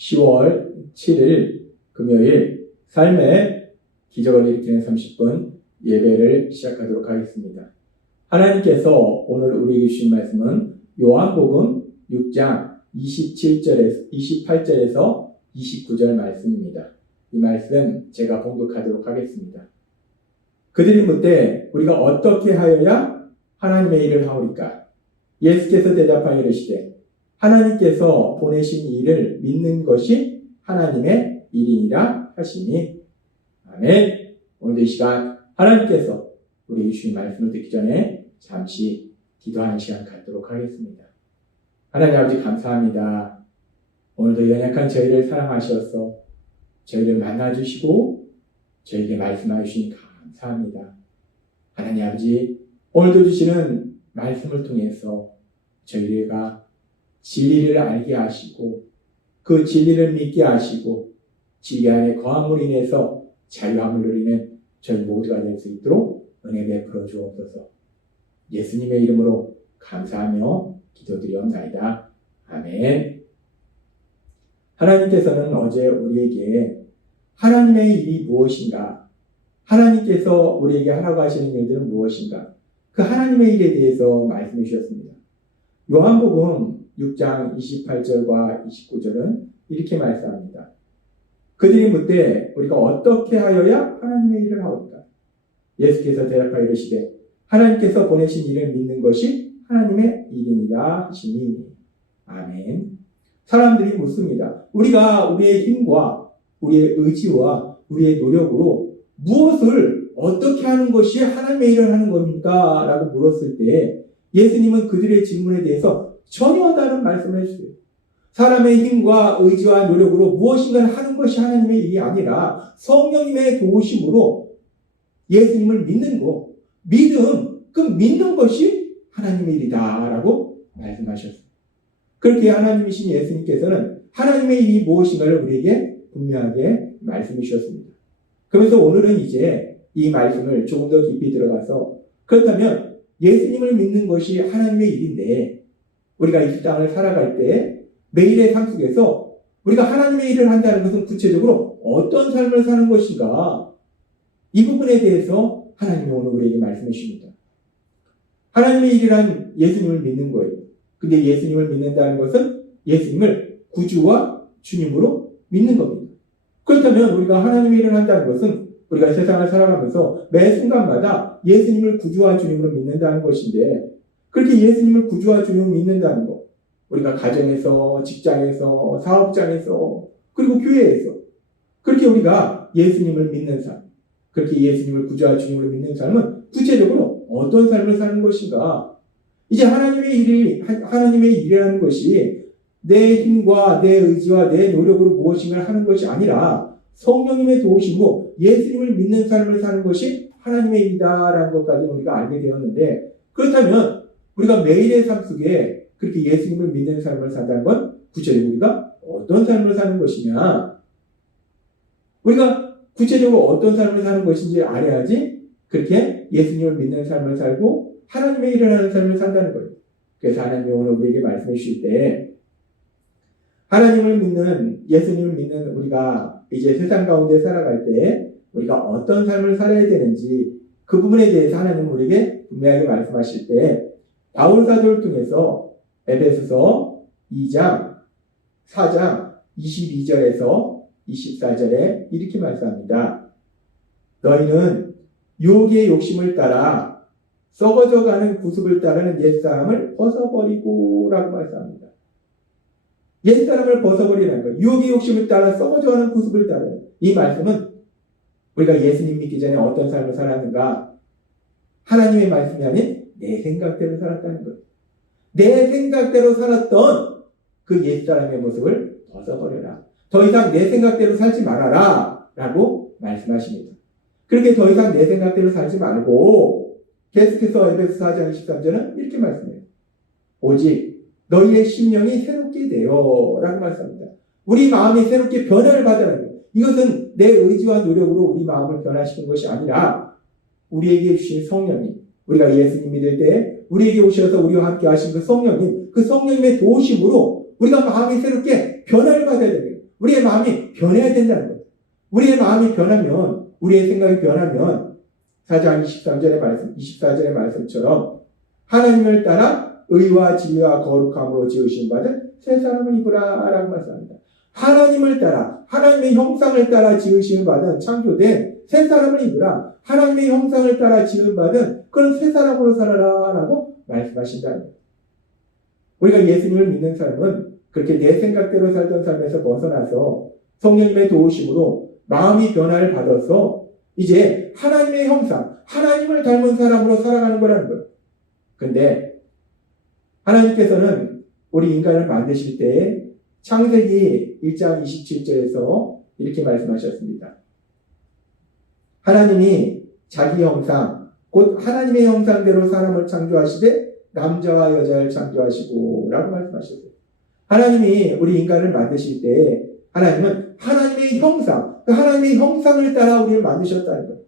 10월 7일 금요일 삶의 기적을 일으키는 30분 예배를 시작하도록 하겠습니다. 하나님께서 오늘 우리에게 주신 말씀은 요한복음 6장 28절에서 29절 말씀입니다. 이 말씀 제가 봉독하도록 하겠습니다. 그들이 묻되 우리가 어떻게 하여야 하나님의 일을 하오리까? 예수께서 대답하여 이르시되 하나님께서 보내신 일을 믿는 것이 하나님의 일이니라 하시니. 아멘. 오늘 이 시간 하나님께서 우리에게 주신 말씀을 듣기 전에 잠시 기도하는 시간 갖도록 하겠습니다. 하나님 아버지 감사합니다. 오늘도 연약한 저희를 사랑하셔서 저희를 만나주시고 저에게 말씀해 주시니 감사합니다. 하나님 아버지 오늘도 주시는 말씀을 통해서 저희가 진리를 알게 하시고 그 진리를 믿게 하시고 진리 안에 거함으로 인해서 자유함을 누리는 저희 모두가 될 수 있도록 은혜 베풀어 주옵소서. 예수님의 이름으로 감사하며 기도드리옵나이다. 아멘. 하나님께서는 어제 우리에게 하나님의 일이 무엇인가, 하나님께서 우리에게 하라고 하시는 일들은 무엇인가, 그 하나님의 일에 대해서 말씀해 주셨습니다. 요한복음 6장 28절과 29절은 이렇게 말씀합니다. 그들이 묻되 우리가 어떻게 하여야 하나님의 일을 하오리까? 예수께서 대답하여 이르시되 하나님께서 보내신 일을 믿는 것이 하나님의 일이니라 하시니. 아멘. 사람들이 묻습니다. 우리가 우리의 힘과 우리의 의지와 우리의 노력으로 무엇을 어떻게 하는 것이 하나님의 일을 하는 겁니까? 라고 물었을 때 예수님은 그들의 질문에 대해서 전혀 다른 말씀을 해주세요. 사람의 힘과 의지와 노력으로 무엇인가 하는 것이 하나님의 일이 아니라 성령님의 도우심으로 예수님을 믿는 것, 믿음, 그 믿는 것이 하나님의 일이다 라고 말씀하셨습니다. 그렇게 하나님이신 예수님께서는 하나님의 일이 무엇인가를 우리에게 분명하게 말씀해 주셨습니다. 그래서 오늘은 이제 이 말씀을 조금 더 깊이 들어가서 그렇다면 예수님을 믿는 것이 하나님의 일인데 우리가 이 땅을 살아갈 때 매일의 삶 속에서 우리가 하나님의 일을 한다는 것은 구체적으로 어떤 삶을 사는 것인가, 이 부분에 대해서 하나님이 오늘 우리에게 말씀해 주십니다. 하나님의 일이란 예수님을 믿는 거예요. 근데 예수님을 믿는다는 것은 예수님을 구주와 주님으로 믿는 겁니다. 그렇다면 우리가 하나님의 일을 한다는 것은 우리가 세상을 살아가면서 매 순간마다 예수님을 구주와 주님으로 믿는다는 것인데, 그렇게 예수님을 구주와 주님으로 믿는다는 것, 우리가 가정에서, 직장에서, 사업장에서, 그리고 교회에서 그렇게 우리가 예수님을 믿는 삶, 그렇게 예수님을 구주와 주님으로 믿는 삶은 구체적으로 어떤 삶을 사는 것인가? 이제 하나님의 일이라는 것이 내 힘과 내 의지와 내 노력으로 무엇인가 하는 것이 아니라 성령님의 도우심으로 예수님을 믿는 삶을 사는 것이 하나님의 일이다라는 것까지 우리가 알게 되었는데, 그렇다면 우리가 매일의 삶 속에 그렇게 예수님을 믿는 삶을 산다는 건 구체적으로 우리가 어떤 삶을 사는 것이냐, 우리가 구체적으로 어떤 삶을 사는 것인지 알아야지 그렇게 예수님을 믿는 삶을 살고 하나님의 일을 하는 삶을 산다는 거예요. 그래서 하나님이 오늘 우리에게 말씀해 주실 때 하나님을 믿는, 예수님을 믿는 우리가 이제 세상 가운데 살아갈 때 우리가 어떤 삶을 살아야 되는지 그 부분에 대해서 하나님은 우리에게 분명하게 말씀하실 때 바울 사도를 통해서 에베소서 2장 4장 22절에서 24절에 이렇게 말씀합니다. 너희는 유혹의 욕심을 따라 썩어져가는 구습을 따르는 옛사람을 벗어버리고 라고 말씀합니다. 옛사람을 벗어버리라는 거예요. 유혹의 욕심을 따라 썩어져가는 구습을 따르는, 이 말씀은 우리가 예수님 믿기 전에 어떤 삶을 살았는가, 하나님의 말씀이 아닌 내 생각대로 살았다는 거예요. 내 생각대로 살았던 그 옛사람의 모습을 벗어버려라. 더 이상 내 생각대로 살지 말아라 라고 말씀하십니다. 그렇게 더 이상 내 생각대로 살지 말고 계속해서 에베소 4장 23절은 이렇게 말씀해요. 오직 너희의 심령이 새롭게 되어 라고 말씀합니다. 우리 마음이 새롭게 변화를 받으라는 거예요. 이것은 내 의지와 노력으로 우리 마음을 변화시키는 것이 아니라 우리에게 주신 성령님, 우리가 예수님 믿을 때 우리에게 오셔서 우리와 함께 하신 그 성령님, 그 성령님의 도우심으로 우리가 마음이 새롭게 변화를 받아야 됩니다. 우리의 마음이 변해야 된다는 거예요. 우리의 마음이 변하면, 우리의 생각이 변하면 4장 24절의 말씀처럼 하나님을 따라 의와 진리와 거룩함으로 지으신 받은 새 사람을 입으라 라고 말씀합니다. 하나님을 따라, 하나님의 형상을 따라 지으신 받은 창조된 새 사람을 입으라. 하나님의 형상을 따라 지음받은 그런 새 사람으로 살아라 라고 말씀하신다는 거예요. 우리가 예수님을 믿는 삶은 그렇게 내 생각대로 살던 삶에서 벗어나서 성령님의 도우심으로 마음이 변화를 받아서 이제 하나님의 형상, 하나님을 닮은 사람으로 살아가는 거라는 거예요. 그런데 하나님께서는 우리 인간을 만드실 때 창세기 1장 27절에서 이렇게 말씀하셨습니다. 하나님이 자기 형상, 곧 하나님의 형상대로 사람을 창조하시되 남자와 여자를 창조하시고 라고 말씀하셨어요. 하나님이 우리 인간을 만드실 때 하나님은 하나님의 형상, 그 하나님의 형상을 따라 우리를 만드셨다는 거예요.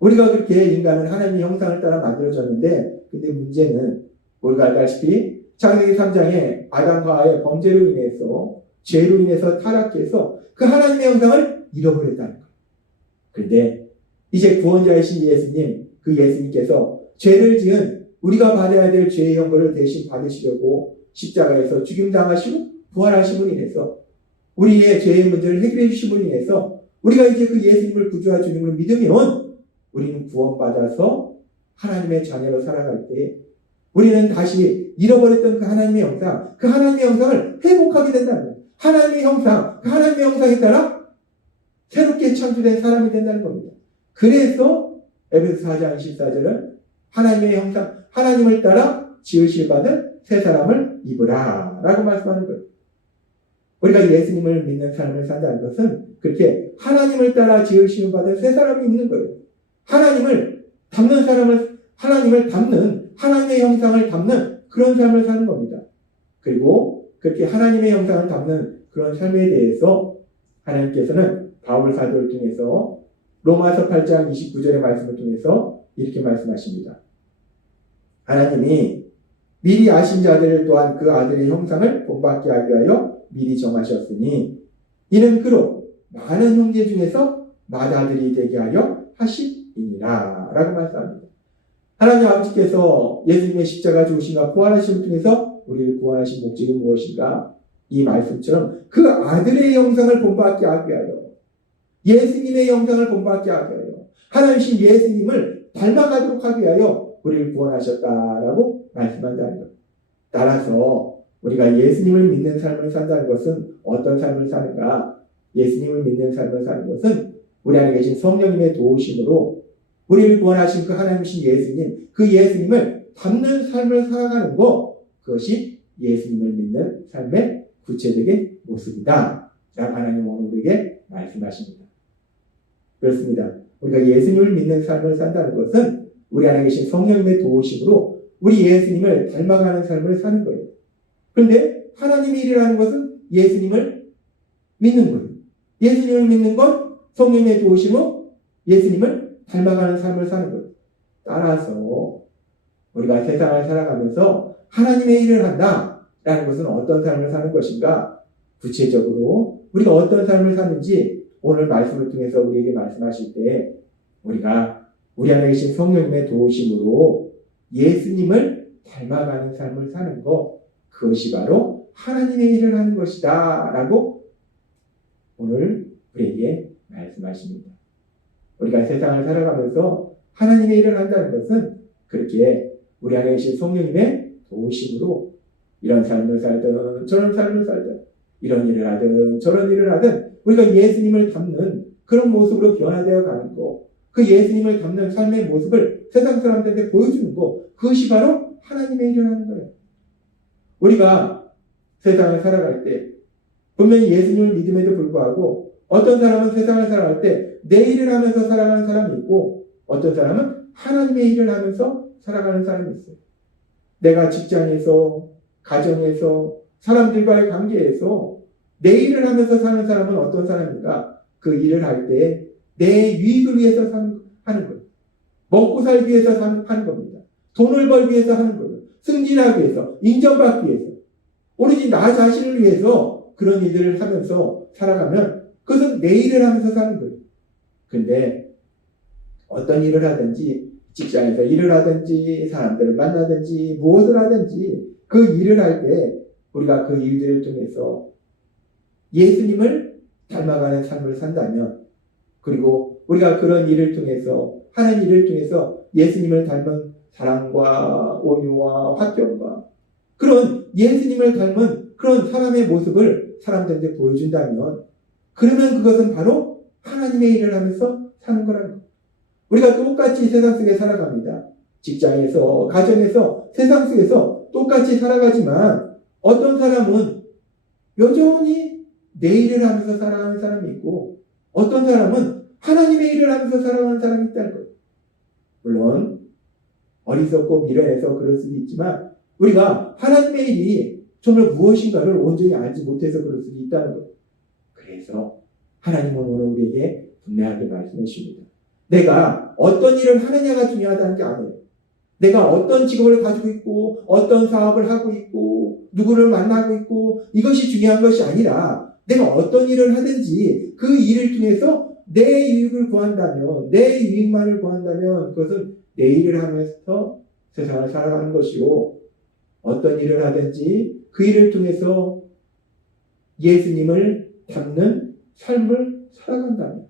우리가 그렇게 인간은 하나님의 형상을 따라 만들어졌는데, 근데 문제는 우리가 알다시피 창세기 3장에 아담과 하와의 범죄로 인해서, 죄로 인해서 타락해서 그 하나님의 형상을 잃어버렸다는 거예요. 그런데 이제 구원자이신 예수님, 그 예수님께서 죄를 지은 우리가 받아야 될 죄의 형벌을 대신 받으시려고 십자가에서 죽임당하시고 부활하심으로 인해서 우리의 죄의 문제를 해결해 주심으로 인해서 우리가 이제 그 예수님을 구주와 주님을 믿으면 우리는 구원받아서 하나님의 자녀로 살아갈 때 우리는 다시 잃어버렸던 그 하나님의 형상, 그 하나님의 형상을 회복하게 된다는 거예요. 하나님의 형상, 그 하나님의 형상에 따라 새롭게 창조된 사람이 된다는 겁니다. 그래서 에베소 4장 24절은 하나님의 형상, 하나님을 따라 지으실 받은 새 사람을 입으라 라고 말씀하는 거예요. 우리가 예수님을 믿는 삶을 산다는 것은 그렇게 하나님을 따라 지으심 받은 새 사람이 있는 거예요. 하나님을 닮는 사람을, 하나님을 닮는, 하나님의 형상을 닮는 그런 삶을 사는 겁니다. 그리고 그렇게 하나님의 형상을 닮는 그런 삶에 대해서 하나님께서는 바울 사도를 통해서 로마서 8장 29절의 말씀을 통해서 이렇게 말씀하십니다. 하나님이 미리 아신 자들 또한 그 아들의 형상을 본받게 하기 위하여 미리 정하셨으니 이는 그로 많은 형제 중에서 맏아들이 되게 하려 하심이니라 라고 말씀합니다. 하나님 아버지께서 예수님의 십자가 죽으심과 부활하심을 통해서 우리를 구원하신 목적이 무엇인가? 이 말씀처럼 그 아들의 형상을 본받게 하기 위하여, 예수님의 형상을 본받게 하기 위하여, 하나님이신 예수님을 닮아가도록 하기 위하여 우리를 구원하셨다라고 말씀한다는 것. 따라서 우리가 예수님을 믿는 삶을 산다는 것은 어떤 삶을 사는가? 예수님을 믿는 삶을 사는 것은 우리 안에 계신 성령님의 도우심으로 우리를 구원하신 그 하나님이신 예수님, 그 예수님을 닮는 삶을 살아가는 것, 그것이 예수님을 믿는 삶의 구체적인 모습이다 라고 하나님 오늘 우리에게 말씀하십니다. 그렇습니다. 우리가 예수님을 믿는 삶을 산다는 것은 우리 안에 계신 성령님의 도우심으로 우리 예수님을 닮아가는 삶을 사는 거예요. 그런데 하나님의 일이라는 것은 예수님을 믿는 거예요. 예수님을 믿는 건 성령님의 도우심으로 예수님을 닮아가는 삶을 사는 거예요. 따라서 우리가 세상을 살아가면서 하나님의 일을 한다라는 것은 어떤 삶을 사는 것인가? 구체적으로 우리가 어떤 삶을 사는지 오늘 말씀을 통해서 우리에게 말씀하실 때 우리가 우리 안에 계신 성령님의 도우심으로 예수님을 닮아가는 삶을 사는 것, 그것이 바로 하나님의 일을 하는 것이다 라고 오늘 우리에게 말씀하십니다. 우리가 세상을 살아가면서 하나님의 일을 한다는 것은 그렇게 우리 안에 계신 성령님의 도우심으로 이런 삶을 살든 저런 삶을 살든 이런 일을 하든 저런 일을 하든 우리가 예수님을 닮는 그런 모습으로 변화되어 가는 것, 그 예수님을 닮는 삶의 모습을 세상 사람들에게 보여주는 것, 그것이 바로 하나님의 일을 하는 거예요. 우리가 세상을 살아갈 때 분명히 예수님을 믿음에도 불구하고 어떤 사람은 세상을 살아갈 때 내 일을 하면서 살아가는 사람이 있고 어떤 사람은 하나님의 일을 하면서 살아가는 사람이 있어요. 내가 직장에서, 가정에서, 사람들과의 관계에서 내 일을 하면서 사는 사람은 어떤 사람인가? 그 일을 할 때 내 유익을 위해서 하는 거예요. 먹고 살기 위해서 하는 겁니다. 돈을 벌기 위해서 하는 거예요. 승진하기 위해서, 인정받기 위해서, 오로지 나 자신을 위해서 그런 일들을 하면서 살아가면 그것은 내 일을 하면서 사는 거예요. 근데 어떤 일을 하든지 직장에서 일을 하든지 사람들을 만나든지 무엇을 하든지 그 일을 할 때 우리가 그 일들을 통해서 예수님을 닮아가는 삶을 산다면, 그리고 우리가 그런 일을 통해서 하는 일을 통해서 예수님을 닮은 사랑과 온유와 화평과 그런 예수님을 닮은 그런 사람의 모습을 사람들한테 보여준다면, 그러면 그것은 바로 하나님의 일을 하면서 사는 거라는 거예요. 우리가 똑같이 세상 속에 살아갑니다. 직장에서, 가정에서, 세상 속에서 똑같이 살아가지만 어떤 사람은 여전히 내 일을 하면서 살아가는 사람이 있고 어떤 사람은 하나님의 일을 하면서 살아가는 사람이 있다는 거예요. 물론 어리석고 미련해서 그럴 수도 있지만 우리가 하나님의 일이 정말 무엇인가를 온전히 알지 못해서 그럴 수도 있다는 거예요. 그래서 하나님은 오늘 우리에게 분명하게 말씀해 주십니다. 내가 어떤 일을 하느냐가 중요하다는 게 아니에요. 내가 어떤 직업을 가지고 있고 어떤 사업을 하고 있고 누구를 만나고 있고 이것이 중요한 것이 아니라 내가 어떤 일을 하든지 그 일을 통해서 내 유익을 구한다면, 내 유익만을 구한다면 그것은 내 일을 하면서 세상을 살아가는 것이요, 어떤 일을 하든지 그 일을 통해서 예수님을 닮는 삶을 살아간다면,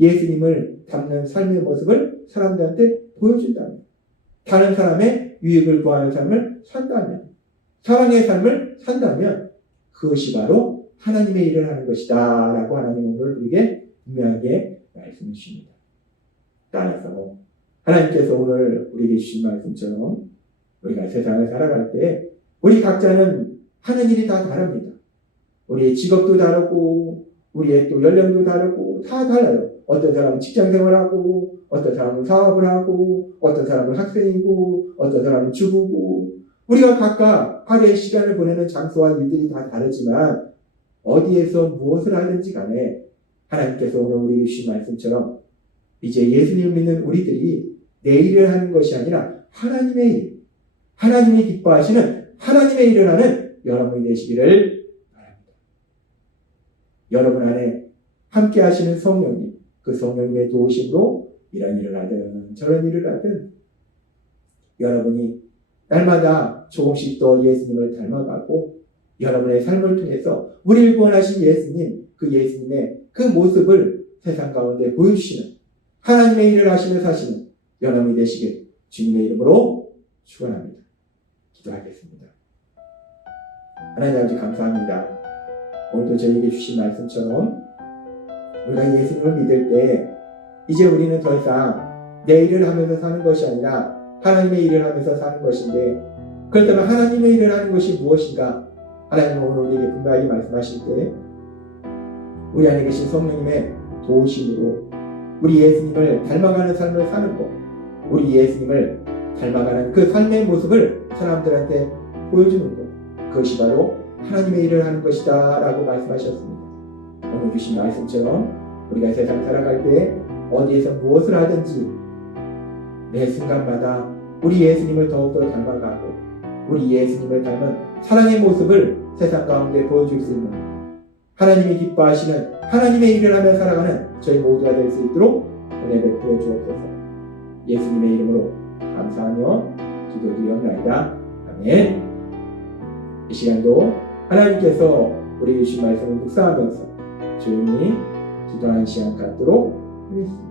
예수님을 닮는 삶의 모습을 사람들한테 보여준다면, 다른 사람의 유익을 구하는 삶을 산다면, 사랑의 삶을 산다면 그것이 바로 하나님의 일을 하는 것이다 라고 하나님은 오늘 우리에게 분명하게 말씀해 주십니다. 따라서 하나님께서 오늘 우리에게 주신 말씀처럼 우리가 세상을 살아갈 때 우리 각자는 하는 일이 다 다릅니다. 우리의 직업도 다르고 우리의 또 연령도 다르고 다 달라요. 어떤 사람은 직장생활하고 어떤 사람은 사업을 하고 어떤 사람은 학생이고 어떤 사람은 주부고, 우리가 각각 하루의 시간을 보내는 장소와 일들이 다 다르지만 어디에서 무엇을 하든지 간에 하나님께서 오늘 우리에게 주신 말씀처럼 이제 예수님을 믿는 우리들이 내 일을 하는 것이 아니라 하나님의 일, 하나님이 기뻐하시는 하나님의 일을 하는 여러분이 되시기를 바랍니다. 여러분 안에 함께 하시는 성령님, 그 성령님의 도우심으로 이런 일을 하든 저런 일을 하든 여러분이 날마다 조금씩 더 예수님을 닮아가고 여러분의 삶을 통해서 우리를 구원하신 예수님, 그 예수님의 그 모습을 세상 가운데 보여주시는 하나님의 일을 하시며 사시는 여러분이 되시길 주님의 이름으로 축원합니다. 기도하겠습니다. 하나님 아버지 감사합니다. 오늘도 저희에게 주신 말씀처럼 우리가 예수님을 믿을 때 이제 우리는 더 이상 내 일을 하면서 사는 것이 아니라 하나님의 일을 하면서 사는 것인데, 그렇다면 하나님의 일을 하는 것이 무엇인가? 하나님은 오늘 우리에게 분명하게 말씀하실 때 우리 안에 계신 성령님의 도우심으로 우리 예수님을 닮아가는 삶을 사는 것, 우리 예수님을 닮아가는 그 삶의 모습을 사람들한테 보여주는 것, 그것이 바로 하나님의 일을 하는 것이다 라고 말씀하셨습니다. 오늘 주신 말씀처럼 우리가 세상 살아갈 때 어디에서 무엇을 하든지 매 순간마다 우리 예수님을 더욱더 닮아가고 우리 예수님을 닮은 사랑의 모습을 세상 가운데 보여줄 수 있는 하나님이 기뻐하시는 하나님의 일을 하며 살아가는 저희 모두가 될 수 있도록 은혜 베풀어 주옵소서. 예수님의 이름으로 감사하며 기도드리옵나이다. 아멘. 이 시간도 하나님께서 우리에게 주신 말씀을 묵상하면서 조용히 기도하는 시간 갖도록 하겠습니다.